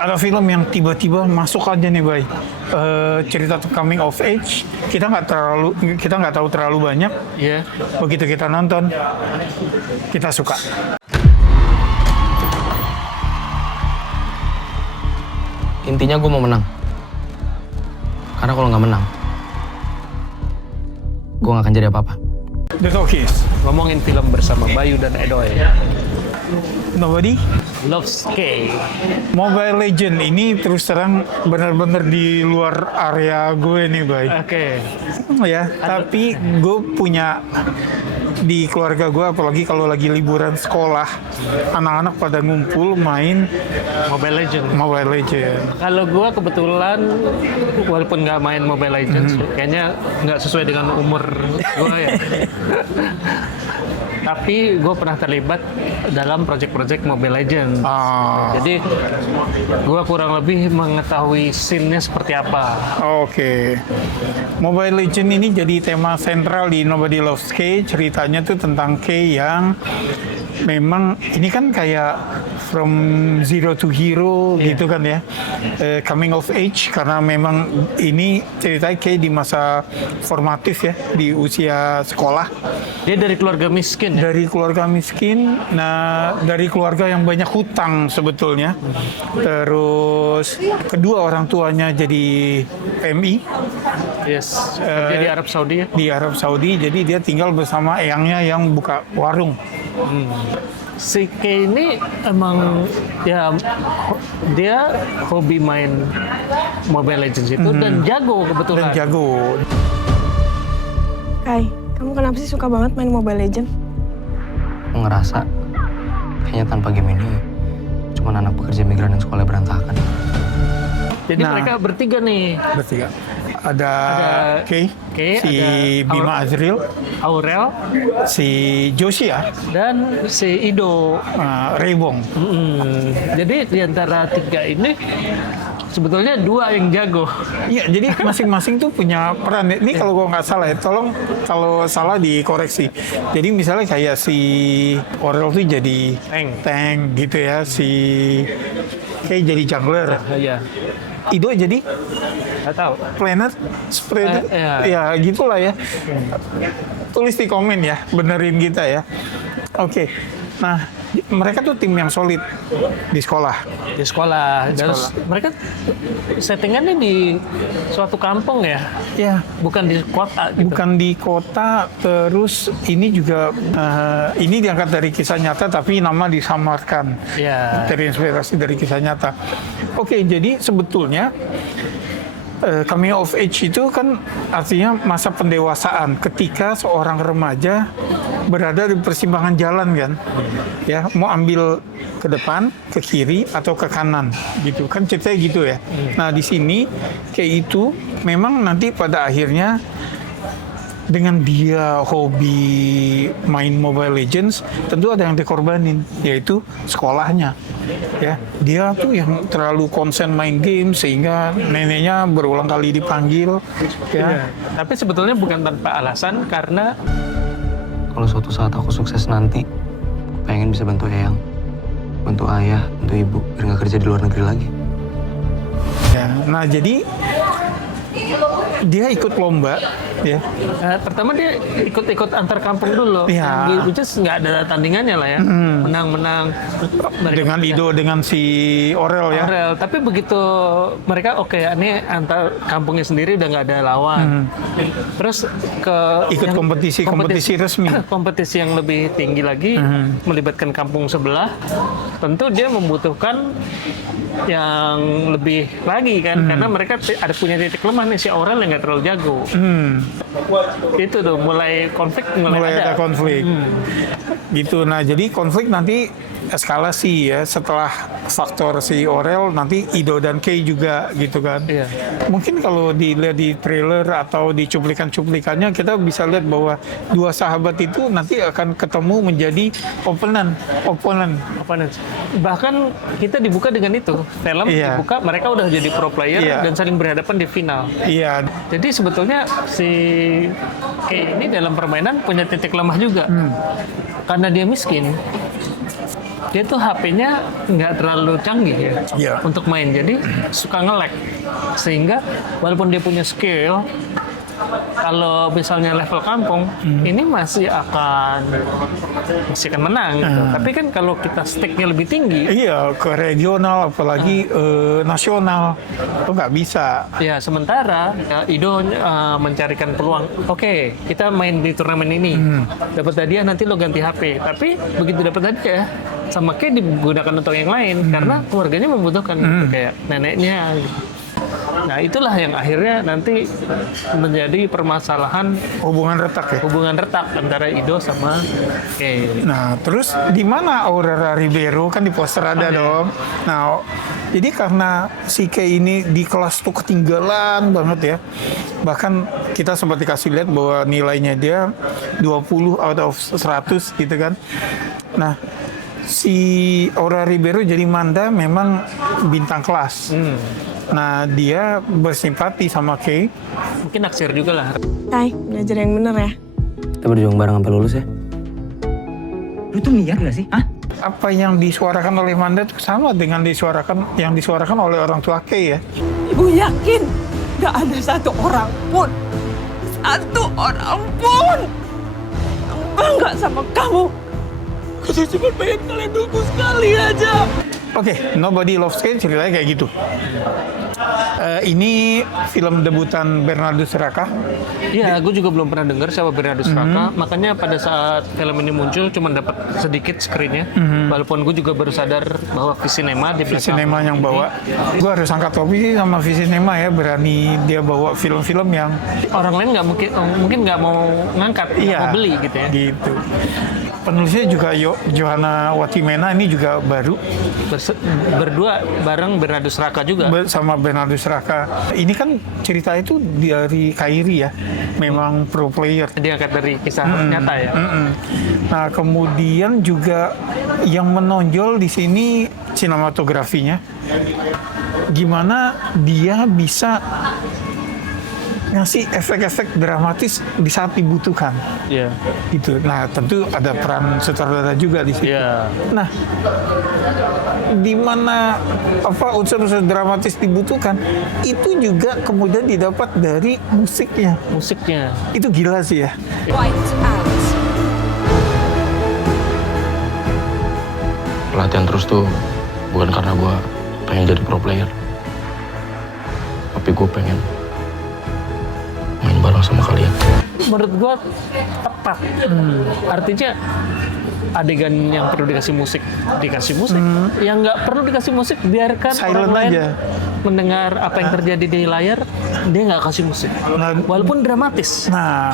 ada film yang tiba-tiba masuk aja nih, Bay. Cerita coming of age, kita nggak tahu terlalu banyak. Iya. Begitu kita nonton, kita suka. Intinya gue mau menang. Karena kalau nggak menang, gue nggak akan jadi apa-apa. The Talkies. Ngomongin film bersama Bayu dan Edoy. Nobody. Loves K. Mobile Legend ini terus terang benar-benar di luar area gue nih, Bay. Oke. Ya, tapi gue punya di keluarga gue, apalagi kalau lagi liburan sekolah, anak-anak pada ngumpul main Mobile Legends. Mobile Legend. Kalau gue kebetulan, walaupun nggak main Mobile Legends, kayaknya nggak sesuai dengan umur gue ya. Tapi gue pernah terlibat dalam project-project Mobile Legends. Jadi gue kurang lebih mengetahui scene-nya seperti apa. Oke. Mobile Legend ini jadi tema sentral di Nobody Loves K. Ceritanya tuh tentang K yang memang ini kan kayak from zero to hero gitu kan ya. Coming of age, karena memang ini ceritanya K di masa formatif ya, di usia sekolah. Dia dari keluarga miskin ya? Dari keluarga miskin, nah dari keluarga yang banyak hutang sebetulnya. Terus kedua orang tuanya jadi PMI. Yes. Dia di Arab Saudi ya? Di Arab Saudi, jadi dia tinggal bersama eyangnya yang buka warung. Si K ini emang ya dia hobi main Mobile Legends itu dan jago kebetulan. Dan jago. Kai, kamu kenapa sih suka banget main Mobile Legends? Gue ngerasa kayaknya tanpa game ini cuma anak pekerja migran yang sekolah berantakan. Jadi Nah. mereka bertiga nih. Bertiga. Ada K, si ada Bima Azril, Aurel si Josia, dan si Ido. Rebong. Jadi di antara tiga ini sebetulnya dua yang jago. Iya, jadi masing-masing tuh punya peran. Ini kalau gua nggak salah ya, tolong kalau salah dikoreksi. Jadi misalnya kayak si Aurel tuh jadi tank gitu ya, si Kay jadi jungler, Iya. Ido jadi Nggak tahu. planet spreader, iya. ya gitulah ya. Tulis di komen ya, benerin kita ya. Oke, nah mereka tuh tim yang solid di sekolah. Di sekolah. Dan mereka settingannya di suatu kampung ya, Ya, bukan di kota. Gitu. bukan di kota. Terus ini juga ini diangkat dari kisah nyata, tapi nama disamarkan. Iya. Terinspirasi dari kisah nyata. Oke, jadi sebetulnya coming of age itu kan artinya masa pendewasaan ketika seorang remaja berada di persimpangan jalan kan, ya mau ambil ke depan, ke kiri atau ke kanan gitu kan, ceritanya gitu ya. Nah di sini kayak itu memang nanti pada akhirnya dengan dia hobi main Mobile Legends, tentu ada yang dikorbanin, yaitu sekolahnya. Ya, dia tuh yang terlalu konsen main game sehingga neneknya berulang kali dipanggil. Ya, Tapi sebetulnya bukan tanpa alasan karena Kalau suatu saat aku sukses nanti, aku pengen bisa bantu eyang, bantu ayah, bantu ibu, biar nggak kerja di luar negeri lagi. ya. Nah jadi dia ikut lomba, ya. pertama dia ikut-ikut antar kampung dulu. Iya. Which is nggak ada tandingannya lah ya. Menang-menang. Dengan Ido, dengan si Aurel ya. Aurel. Tapi begitu mereka oke, ini antar kampungnya sendiri udah nggak ada lawan. Terus ke Ikut kompetisi resmi. kompetisi yang lebih tinggi lagi, melibatkan kampung sebelah. Tentu dia membutuhkan yang lebih lagi kan, karena mereka ada punya titik lemah nih, si Aurel yang nggak terlalu jago. Itu tuh mulai konflik Mulai ada konflik. Gitu. Nah, jadi konflik nanti eskalasi ya setelah faktor si Aurel, nanti Ido dan Kay juga gitu kan. Iya. Mungkin kalau dilihat di trailer atau di cuplikan-cuplikannya kita bisa lihat bahwa dua sahabat itu nanti akan ketemu menjadi oponen. Bahkan kita dibuka dengan itu, film Iya. dibuka mereka udah jadi pro player Iya. dan saling berhadapan di final. Iya. Jadi sebetulnya si Kay ini dalam permainan punya titik lemah juga. Karena dia miskin, dia tuh HP-nya nggak terlalu canggih ya Iya. untuk main, jadi suka nge-lag. Sehingga walaupun dia punya skill, kalau misalnya level kampung, ini masih akan menang gitu. Tapi kan kalau kita sticknya lebih tinggi, Iya, ke regional apalagi nasional itu nggak bisa. ya sementara Ido mencarikan peluang. Oke, kita main di turnamen ini, dapat hadiah nanti lo ganti HP. Tapi begitu dapat hadiah, sama kayak digunakan untuk yang lain karena keluarganya membutuhkan, gitu, kayak neneknya. Gitu. Nah itulah yang akhirnya nanti menjadi permasalahan Hubungan retak ya. hubungan retak antara Ido sama Kay. Nah, terus di mana Aurora Ribeiro? Kan di poster ada dong. Nah, jadi karena si Kay ini di kelas tuh ketinggalan banget ya. Bahkan kita sempat dikasih lihat bahwa nilainya dia 20 out of 100 gitu kan. Nah, si Aurora Ribeiro jadi Manda memang bintang kelas. Nah, dia bersimpati sama Kay. Mungkin naksir juga lah. Kai, belajar yang bener ya. Kita berjuang bareng sampai lulus ya. Lu tuh liar gak sih? Hah? Apa yang disuarakan oleh Manda itu sama dengan yang disuarakan oleh orang tua Kay ya. Ibu yakin gak ada satu orang pun yang bangga sama kamu. Aku cuma pengen kalian dukung sekali aja. Oke, Nobody Loves Kay ceritanya kayak gitu. Ini film debutan Bernardus Raka. Iya, gue juga belum pernah dengar siapa Bernardus Raka. Makanya pada saat film ini muncul cuma dapat sedikit screennya. Walaupun gue juga baru sadar bahwa Visinema di belakang. Visinema yang bawa. Gue harus angkat topi sama Visinema ya, berani dia bawa film-film yang Orang lain nggak mungkin nggak mau ngangkat, nggak mau beli gitu ya. Gitu. Penulisnya juga Johanna Watimena, ini juga baru Berdua bareng Bernardus Raka juga. sama Bernardus Raka. Ini kan cerita itu dari Kairi ya, memang pro player. Diangkat dari kisah nyata ya. Nah, kemudian juga yang menonjol di sini sinematografinya. Gimana dia bisa ngasih efek-efek dramatis di saat dibutuhkan. Iya. Gitu. Nah, tentu ada peran sutradara juga di situ. Iya. Nah, di mana unsur-unsur dramatis dibutuhkan, itu juga kemudian didapat dari musiknya. Musiknya. Itu gila sih ya. Latihan terus tuh bukan karena gue pengen jadi pro player, tapi gue pengen main bareng sama kalian. Menurut gua tepat. Artinya adegan yang perlu dikasih musik, yang nggak perlu dikasih musik biarkan Silent orang lain aja. mendengar apa yang terjadi di layar, dia nggak kasih musik Nah, walaupun dramatis. Nah,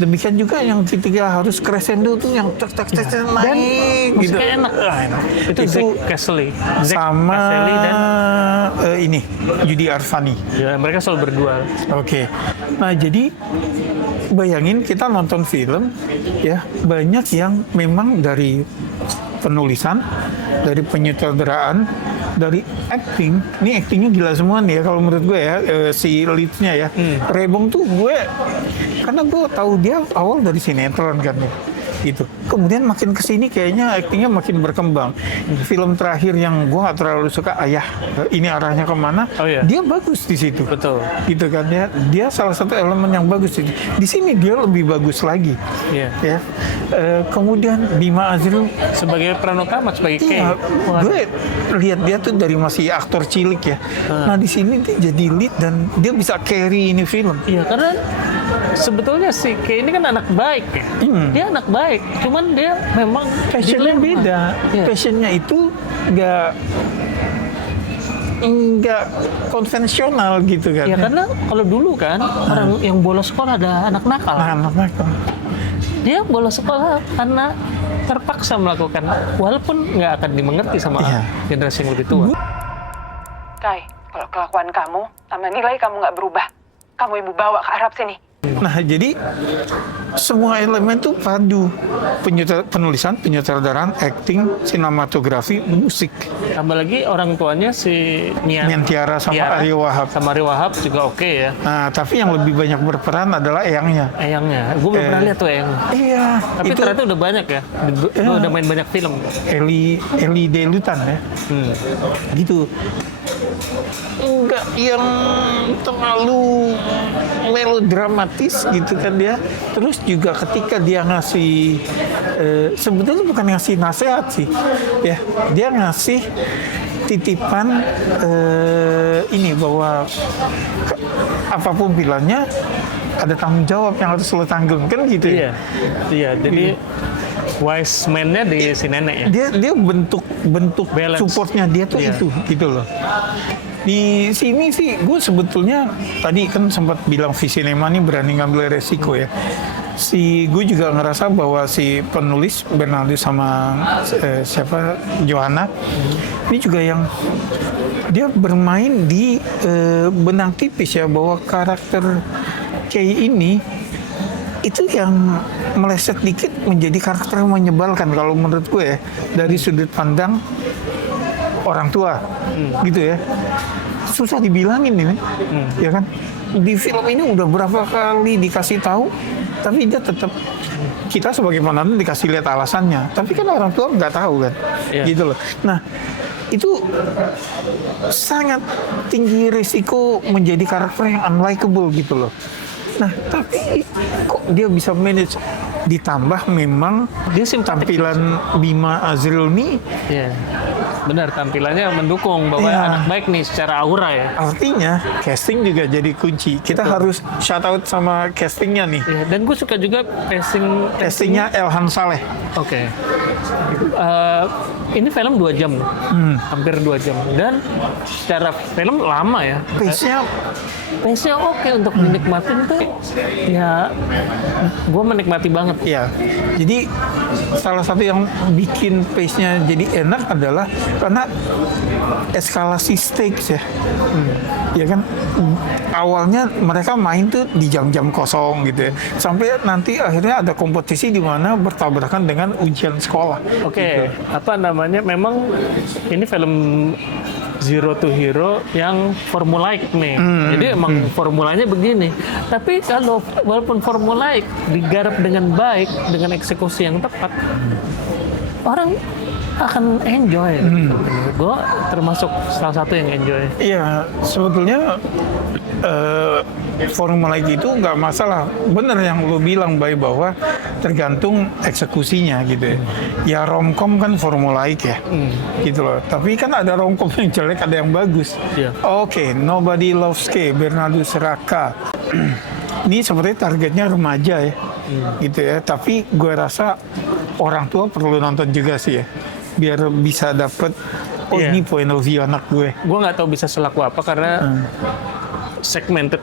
demikian juga yang ketika harus crescendo tuh yang tek Dan naik gitu. musiknya enak. Itu Zack Casely sama dan ini Yudi Arvani. ya, mereka selalu berdua. Oke. Nah, jadi bayangin kita nonton film ya, banyak yang memang dari penulisan, dari penyutradaraan, dari acting. Ini actingnya gila semua nih ya kalau menurut gue ya, si lead-nya ya. Rebong tuh karena gue tahu dia awal dari sinetron kan ya. Gitu. Kemudian makin kesini kayaknya aktingnya makin berkembang. Film terakhir yang gue nggak terlalu suka, Ayah, ini arahnya kemana? Oh, iya. Dia bagus di situ. Betul. Gitu kan ya. Dia salah satu elemen yang bagus di situ. Di sini dia lebih bagus lagi. Iya. Ya. Kemudian Bima Azrul Sebagai peran utama, sebagai Kay. iya, gue lihat dia tuh dari masih aktor cilik ya. Nah, di sini dia jadi lead dan dia bisa carry ini film. Iya, karena sebetulnya si Kay ini kan anak baik ya. Dia anak baik, cuman dia memang Passionnya dilema. beda. Iya. Passionnya itu nggak konvensional gitu kan. Ya karena kalau dulu kan orang yang bolos sekolah ada anak nakal. Nah, Dia bolos sekolah karena terpaksa melakukan, walaupun nggak akan dimengerti sama Iya. generasi yang lebih tua. Kai, kalau kelakuan kamu sama nilai kamu nggak berubah, kamu ibu bawa ke Arab sini. Nah, jadi semua elemen tuh padu. Penulisan, penyutradaraan, acting, sinematografi, musik. Tambah lagi orang tuanya si Nian Tiara sama Aryo Wahab. Sama Aryo Wahab juga oke ya. Nah, tapi yang lebih banyak berperan adalah eyangnya. Eyangnya, gue belum pernah lihat tuh Eyang. Iya, Tapi itu ternyata udah banyak ya. Lu udah main banyak film. Eli Delutan ya. Gitu. Enggak yang terlalu melodramatis gitu kan dia. Terus juga ketika dia ngasih sebetulnya bukan ngasih nasihat sih, ya dia ngasih titipan ini bahwa apapun pilihannya ada tanggung jawab yang harus lo tanggung kan gitu ya. Iya. Jadi wise man-nya di si nenek ya. Dia bentuk Balance. supportnya dia tuh Iya. itu gitu loh. Di sini sih gue sebetulnya tadi kan sempat bilang Visinema ini berani ngambil resiko ya. Gue juga ngerasa bahwa si penulis Bernardo sama Johanna ini juga yang dia bermain di benang tipis ya, bahwa karakter Kay ini itu yang meleset dikit menjadi karakter yang menyebalkan kalau menurut gue ya, dari sudut pandang orang tua gitu ya. Susah dibilangin ini ya kan. Di film ini udah berapa kali dikasih tahu, tapi dia tetap, kita sebagai penonton dikasih lihat alasannya, tapi kan orang tua nggak tahu kan. Gitu loh. Nah, itu sangat tinggi risiko menjadi karakter yang unlikable gitu loh. Nah, tapi kok dia bisa manage, ditambah memang Dia simpatik. tampilan Bima Azril ini Iya. Benar, tampilannya mendukung bahwa Iya. anak baik nih secara aura ya. artinya casting juga jadi kunci. Kita harus shout out sama castingnya nih. Iya, dan gue suka juga Castingnya Elhan Saleh. Oke. Ini film 2 jam, hampir 2 jam. Dan secara film lama ya. Pace-nya oke untuk dinikmatin tuh. Ya, gue menikmati banget. Iya. Jadi salah satu yang bikin pace-nya jadi enak adalah karena eskalasi stakes ya. Ya kan, awalnya mereka main tuh di jam-jam kosong gitu ya. Sampai nanti akhirnya ada kompetisi di mana bertabrakan dengan ujian sekolah. Oke, apa namanya? Memang ini film Zero to Hero yang formulaik nih. Jadi emang formulanya begini. Tapi kalau walaupun formulaik digarap dengan baik, dengan eksekusi yang tepat, orang akan enjoy. Gue termasuk salah satu yang enjoy. Iya, sebetulnya formulaik itu nggak masalah. Bener yang lu bilang, Bay, bahwa tergantung eksekusinya gitu ya. Ya romcom kan formulaik ya, gitu loh. Tapi kan ada romcom yang jelek, ada yang bagus. Iya. Oke, Nobody Loves Kay, Bernardo Sraka. Ini seperti targetnya remaja ya, gitu ya. Tapi gue rasa orang tua perlu nonton juga sih ya, biar bisa dapet Iya. ini point of view anak gue. Gue nggak tahu bisa selaku apa karena segmented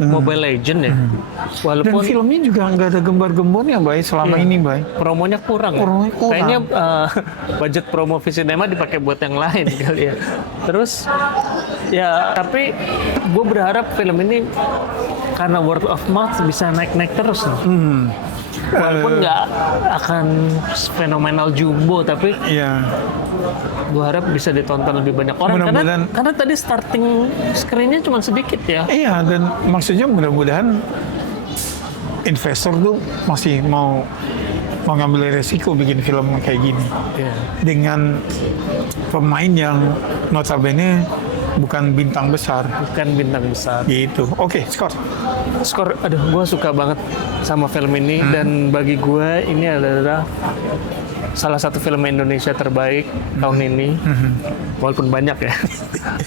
Mobile Legend ya. Dan Walaupun filmnya juga nggak ada gembar-gembornya, Bay, selama ini, Bay. promonya kurang. Promonya kurang. Kayaknya budget promo Visinema dipakai buat yang lain kali ya. Terus ya tapi gue berharap film ini karena word of mouth bisa naik-naik terus nih. Walaupun nggak akan fenomenal jumbo, tapi Iya. gue harap bisa ditonton lebih banyak orang Mudah-mudahan- karena tadi starting screen-nya cuma sedikit ya. Iya, dan maksudnya mudah-mudahan investor tuh masih mau ngambil resiko bikin film kayak gini. Iya. Dengan pemain yang notabene bukan bintang besar. Bukan bintang besar. Gitu. Oke, skor. Skor, aduh, gue suka banget sama film ini dan bagi gue ini adalah salah satu film Indonesia terbaik tahun ini, walaupun banyak ya.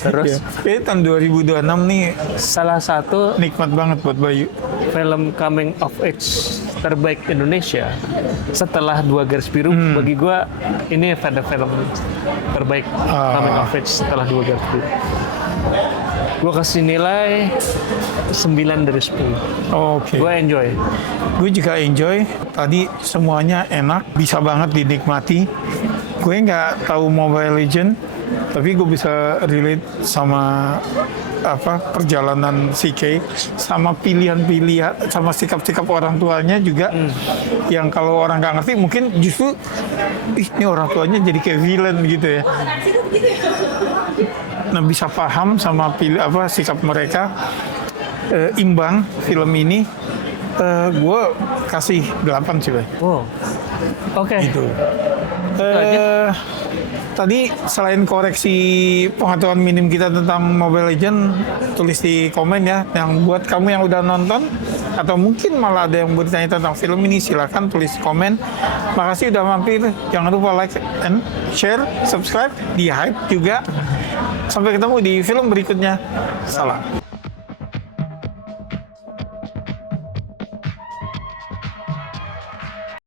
Terus Kayaknya tahun 2026 nih salah satu nikmat banget buat Bayu. film coming of age terbaik Indonesia setelah Dua Garis Biru. Bagi gue ini ada film terbaik coming of age setelah Dua Garis Biru. Gue kasih nilai 9 dari 10. Oke. Gue enjoy. Gue juga enjoy. Tadi semuanya enak, bisa banget dinikmati. Gue nggak tahu Mobile Legend, Tapi gue bisa relate sama perjalanan si Kay, sama pilihan-pilihan, sama sikap-sikap orang tuanya juga. Yang kalau orang nggak ngerti mungkin justru ini orang tuanya jadi kayak villain gitu ya. Nah, bisa paham sama sikap mereka. Imbang film ini, gue kasih 8 sih, Bay. Wow. Oke. Gitu. Tadi selain koreksi pengetahuan minim kita tentang Mobile Legends, tulis di komen ya. Yang buat kamu yang udah nonton atau mungkin malah ada yang bertanya tentang film ini, silakan tulis komen. Makasih udah mampir. Jangan lupa like and share, subscribe di Hype juga. Sampai ketemu di film berikutnya. Salam.